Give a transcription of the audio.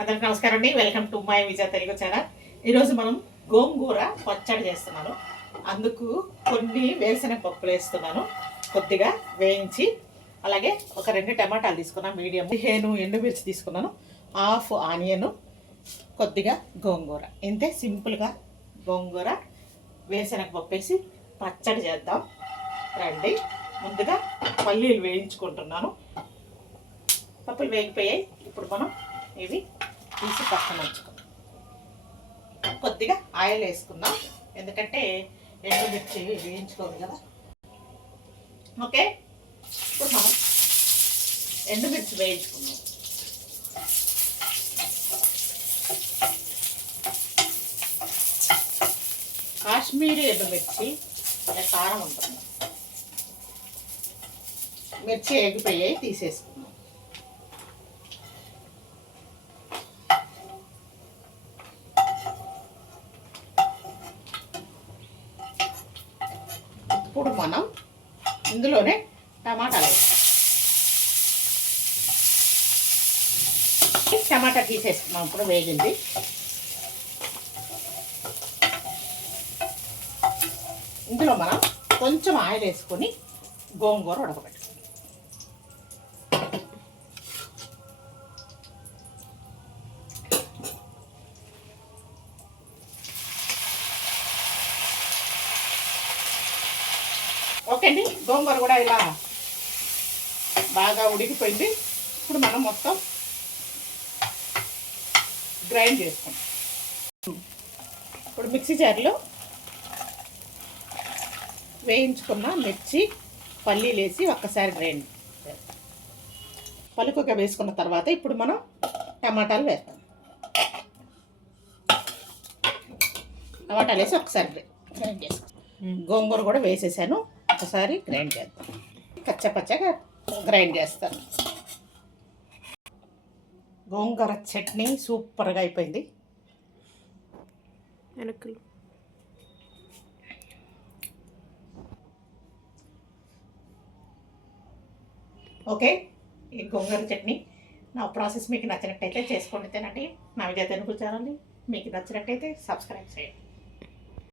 అందరికి నమస్కారం అండి. Welcome to my Vijaya Telugu channel ఈరోజు మనం గోంగూర పచ్చడి చేస్తున్నాను. అందుకు కొన్ని వేరుశనగ పప్పులు వేస్తున్నాను. కొద్దిగా వేయించి అలాగే ఒక రెండు టమాటాలు తీసుకున్నాను మీడియం. పదిహేను ఎండుమిర్చి తీసుకున్నాను. హాఫ్ ఆనియన్ కొద్దిగా గోంగూర. ఇంతే సింపుల్గా గోంగూర వేరుశనగ పప్పు వేసి పచ్చడి చేద్దాం. రండి. ముందుగా పల్లీలు వేయించుకుంటున్నాను. పప్పులు వేగిపోయాయి. ఇప్పుడు మనం ఇవి తీసి పక్కన ఉంచుకుందాం. కొద్దిగా ఆయిల్ వేసుకుందాం. ఎందుకంటే ఎండుమిర్చి వేయించుకోదు కదా. ఓకే? ఇప్పుడు మనం ఎండుమిర్చి వేయించుకుందాం. కాశ్మీరీ ఎండుమిర్చి అంటే కారం ఉంటుంది. మిర్చి ఎగిపోయాయి తీసేసుకుందాం. ఇప్పుడు మనం ఇందులోనే టమాటాలు వేస్తాం టమాటా తీసేస్తున్నాం ఇప్పుడు వేగింది. ఇందులో మనం కొంచెం ఆయిల్ వేసుకొని గోంగూర ఉడకబెట్టు ఓకే అండి. గోంగూర కూడా ఇలా బాగా ఉడికిపోయింది. ఇప్పుడు మనం మొత్తం గ్రైండ్ చేసుకుంటాం ఇప్పుడు మిక్సీ జార్లో వేయించుకున్న మిర్చి పల్లీలు వేసి ఒక్కసారి గ్రైండ్. పలుకుగా వేసుకున్న తర్వాత ఇప్పుడు మనం టమాటాలు వేస్తాం టమాటాలు వేసి ఒకసారి గ్రైండ్ చేసుకుంటాం గోంగూర కూడా వేసేసాను. ఒకసారి గ్రైండ్ చేద్దాం. కచ్చపచ్చగా గ్రైండ్ చేస్తాను. గోంగూర చట్నీ సూపర్గా అయిపోయింది. వెనకలు ఓకే ఈ గోంగూర చట్నీ. నా ప్రాసెస్ మీకు నచ్చినట్టయితే చేసుకోండి తినండి. నా విజయ తెలుగు ఛానల్ని మీకు నచ్చినట్టయితే సబ్స్క్రైబ్ చేయండి.